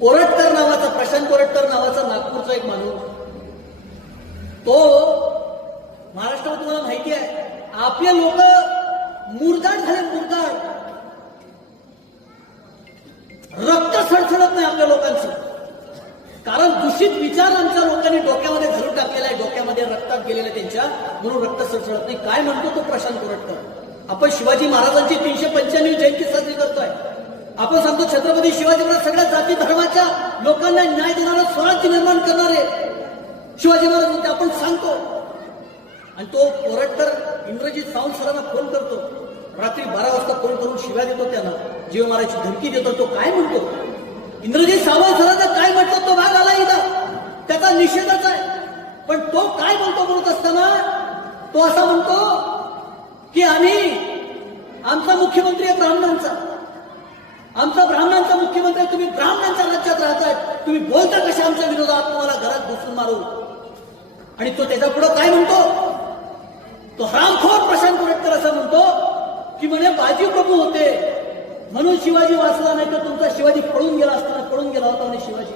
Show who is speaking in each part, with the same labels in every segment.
Speaker 1: कोरटकर नावाचा प्रशांत कोरटकर नावाचा नागपूरचा एक माणूस. तो महाराष्ट्रात तुम्हाला माहिती आहे आपले लोक मुरदाड झाले मुरदाड रक्त सडसडत नाही आपल्या लोकांचं. कारण दूषित विचार आमच्या लोकांनी डोक्यामध्ये घालून टाकलेला आहे डोक्यामध्ये रक्तात गेलेला त्यांच्या म्हणून रक्त सडसडत नाही. काय म्हणतो तो प्रशांत कोरटकर? आपण शिवाजी महाराजांची तीनशे पंच्याण्णव जयंती साजरी करतोय. आपण सांगतो छत्रपती शिवाजी महाराज सगळ्या जाती धर्माच्या लोकांना न्याय देणारा स्वराज्य निर्माण करणारे शिवाजी महाराज होते आपण सांगतो. आणि तो कोरटकर इंग्रजीत सावंत सरांना फोन करतो. रात्री बारा वाजता फोन करून शिव्या देतो त्यांना. जीव महाराजची धमकी देतो तो काय म्हणतो? इंद्रजीत सावंत सरांना काय म्हटलं तो भाग आला इथं. त्याचा निषेधच आहे. पण तो काय म्हणतो म्हणत असताना तो असा म्हणतो की आम्ही आमचा मुख्यमंत्री आहे ब्राह्मणांचा. आमचा ब्राह्मणांचा मुख्यमंत्री आहे, तुम्ही ब्राह्मणांच्या राज्यात राहताय. तुम्ही बोलता कशा आमच्या विरोधात? तुम्हाला घरात घुसून मारू. आणि तो त्याच्या पुढे काय म्हणतो? तो रामखोर प्रशांत कोरटकर असं म्हणतो की म्हणे बाजी प्रभू होते. म्हणून शिवाजी वाचला नाही तर तुमचा शिवाजी पळून गेला असताना पळून गेला होता म्हणे शिवाजी.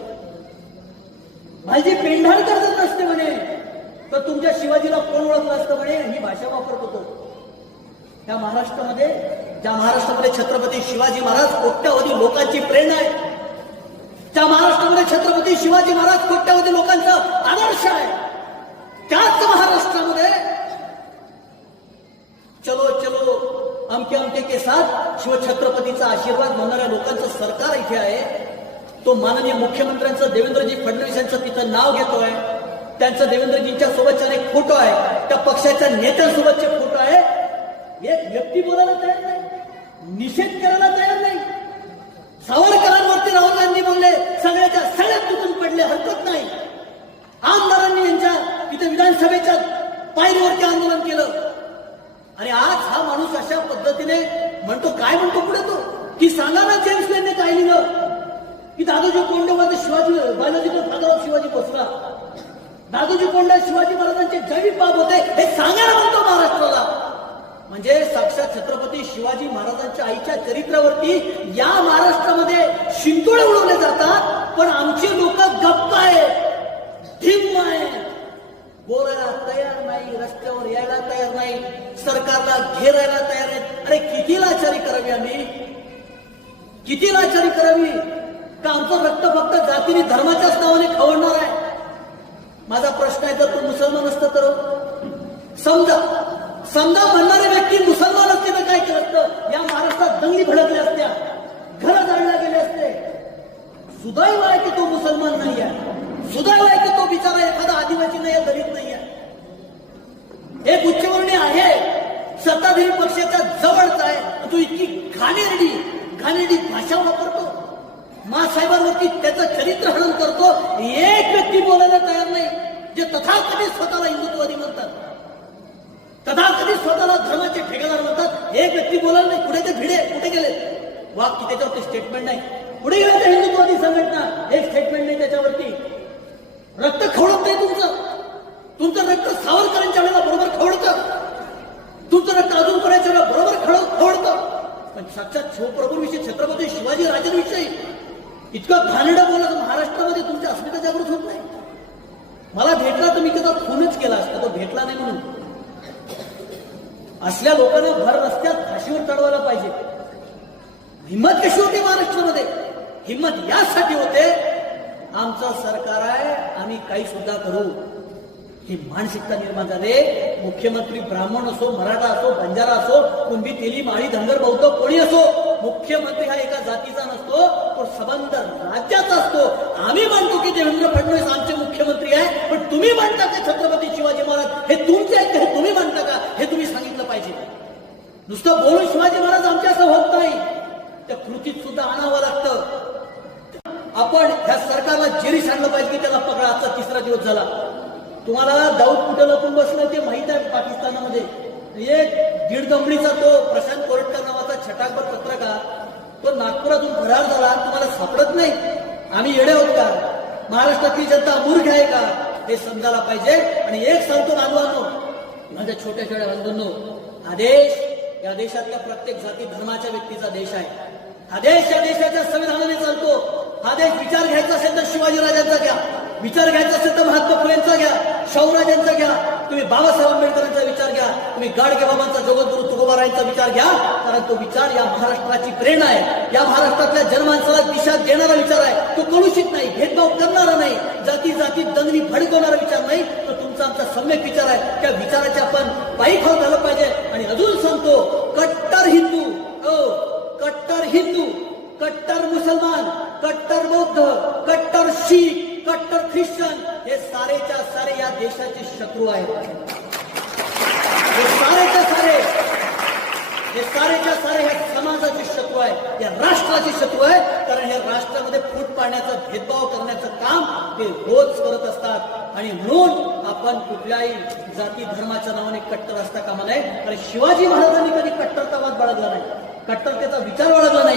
Speaker 1: माझी पेंढाळकर जर नसते म्हणे तर तुमच्या शिवाजीला कोण ओळखलं असतं म्हणे? ही भाषा वापरत होतो त्या महाराष्ट्रामध्ये ज्या महाराष्ट्रामध्ये छत्रपती शिवाजी महाराज कोट्यावधी लोकांची प्रेरणा आहे. त्या महाराष्ट्रामध्ये छत्रपती शिवाजी महाराज कोट्यावधी लोकांचा आदर्श आहे. त्याच महाराष्ट्रामध्ये चलो चलो अमके अमके के साथ शिवछत्रपतीचा आशीर्वाद म्हणणाऱ्या लोकांचं सरकार इथे आहे. तो माननीय मुख्यमंत्र्यांचं देवेंद्रजी फडणवीस यांचं तिथं नाव घेतोय. त्यांचं देवेंद्रजींच्या सोबतचा एक फोटो आहे. त्या पक्षाच्या नेत्यांसोबतचे फोटो आहे. एक व्यक्ती बोलायला तयार नाही. निषेध करायला तयार नाही. सावरकरांवरती राहुल गांधी बोलले सगळ्याच्या सगळ्यात तुटून पडले हरकत नाही. आमदारांनी यांच्या इथे विधानसभेच्या पायरीवरती आंदोलन केलं. आणि आज हा माणूस अशा पद्धतीने म्हणतो काय म्हणतो पुढे तो? की सांगा ना जेम्स लेनने काय लिहिलं? की दादोजी कोंडेमध्ये शिवाजी बालाजी फादर शिवाजी बसला. दादोजी कोंडे शिवाजी महाराजांचे जैविक बाब होते हे सांगा ना म्हणतो महाराष्ट्राला. म्हणजे साक्षात छत्रपती शिवाजी महाराजांच्या आईच्या चरित्रावरती या महाराष्ट्रामध्ये शिंतोळे उडवले जातात पण आमची लोक गप्प आहे धिम्म आहे बोलायला तयार नाही रस्त्यावर यायला तयार नाही सरकारला घेरायला तयार नाही. अरे किती लाचारी करावी आम्ही? किती लाचारी करावी? का आमचं रक्त फक्त जातीने धर्माच्याच नावाने खवडणार आहे? माझा प्रश्न आहे जर तू मुसलमान असता तर? समजा समजा म्हणणार केलं असतं. या महाराष्ट्रात दंगली भडकल्या असत्या घर जाळल्या गेले असते. सुदैव आहे की तो मुसलमान नाही आहे सुदैव आहे की तो बिचारा एखादा आदिवासी नाही आहे दलित नाही आहे एक उच्चवर्णीय आहे. सत्ताधारी पक्षाच्या जवळचा आहे. तो इतकी घाणेरडी घाणेरडी भाषा वापरतो. मासाहेबांवरती त्याचं चरित्र हरण करतो. एक व्यक्ती बोलायला तयार नाही. जे तथाकथित स्वतःला हिंदुत्ववादी म्हणतात. तथाकथित स्वतःला धर्माचे ठेकेदार एक व्यक्ती बोलायला नाही कुठे ते भिडे कुठे गेले. वाक्य की त्याच्यावरती स्टेटमेंट नाही. पुढे गेले त्या हिंदुत्ववादी संघटना एक स्टेटमेंट नाही त्याच्यावरती. रक्त खवळत नाही तुमचं. तुमचं रक्त सावरकरांच्या वेळेला बरोबर खवळतं. तुमचं रक्त अजून करायच्या वेळेला बरोबर खळ खवळतं. पण साक्षात शिवप्रभूंविषयी छत्रपती शिवाजी राजांविषयी इतकं घाणेरडं बोलत महाराष्ट्रामध्ये तुमची अस्मिता जागृत होत नाही. मला भेटला तर मी त्याचा फोनच केला असता तो भेटला नाही म्हणून. असल्या लोकांना भर रस्त्यात फाशीवर चढवायला पाहिजे. हिंमत कशी होते महाराष्ट्रामध्ये? हिंमत यासाठी होते आमचं सरकार आहे आम्ही काही सुद्धा करू. ही मानसिकता निर्माण झाले. मुख्यमंत्री ब्राह्मण असो मराठा असो बंजारा असो कुंभी तेली माळी धनगर बौद्ध कोणी असो मुख्यमंत्री हा एका जातीचा नसतो तो सबंध राज्याचा असतो. आम्ही म्हणतो की देवेंद्र फडणवीस आमचे मुख्यमंत्री आहे पण तुम्ही म्हणता ते छत्रपती शिवाजी महाराज हे तुमचे आहेत का हे तुम्ही मानता का हे तुम्ही सांगितलं पाहिजे नुसतं बोलून शिवाजी महाराज आमच्या असं होत नाही. त्या कृतीत सुद्धा आणावं लागतं. आपण ह्या सरकारला जेरी सांगलं पाहिजे की त्याला पकडा आजचा तिसरा दिवस झाला. तुम्हाला दाऊद कुठं लपून बसलं ते माहीत आहे पाकिस्तानामध्ये? एक दीड दमडीचा तो प्रशांत कोरटकर नावाचा छटाकभर पत्रकार तो नागपुरातून फरार झाला तुम्हाला सापडत नाही. आम्ही येडे होत का? महाराष्ट्रातली जनता मूर्ख आहे का? हे समजायला पाहिजे. आणि एक सांगतो बांधवांनो माझ्या छोट्या छोट्या बांधवांनो आदेश या देशातल्या प्रत्येक जाती धर्माच्या व्यक्तीचा देश आहे. हा देश या देशाच्या संविधानाने चालतो. हा देश विचार घ्यायचा असेल तर शिवाजीराजांचा घ्या. विचार घ्यायचा असेल तर महात्मा फुलेंचा घ्या शाहूराजांचा घ्या तुम्ही बाबासाहेब आंबेडकरांचा विचार घ्या तुम्ही गाडगे बाबांचा जगद्गुरु तुकोबारायांचा विचार घ्या कारण तो विचार या महाराष्ट्राची प्रेरणा आहे. या महाराष्ट्रातल्या जनमानसाला दिशा देणारा विचार आहे. तो कलुषित नाही भेदभाव करणारा नाही जाती जाती दंगली भडकवणारा विचार नाही तर तुमचा आमचा सम्यक विचार आहे. त्या विचाराचे आपण पायी खाऊ झालं पाहिजे. आणि अजून सांगतो कट्टर हिंदू हो कट्टर हिंदू कट्टर मुसलमान कट्टर बौद्ध कट्टर शीख कट्टर ख्रिश्चन हे सारेच्या सारे या देशाचे शत्रू आहेत. हे सारेच्या सारे हे सारेच्या सारे ह्या समाजाचे शत्रू आहे या राष्ट्राचे शत्रू आहे कारण हे राष्ट्रामध्ये फूट पाडण्याचा भेदभाव करण्याचं काम ते रोज करत असतात. आणि म्हणून आपण कुठल्याही जाती धर्माच्या नावाने कट्टर असता कामा नये. कारण शिवाजी महाराजांनी कधी कट्टरतावाद बाळगला नाही. कट्टरतेचा विचार बाळगला नाही.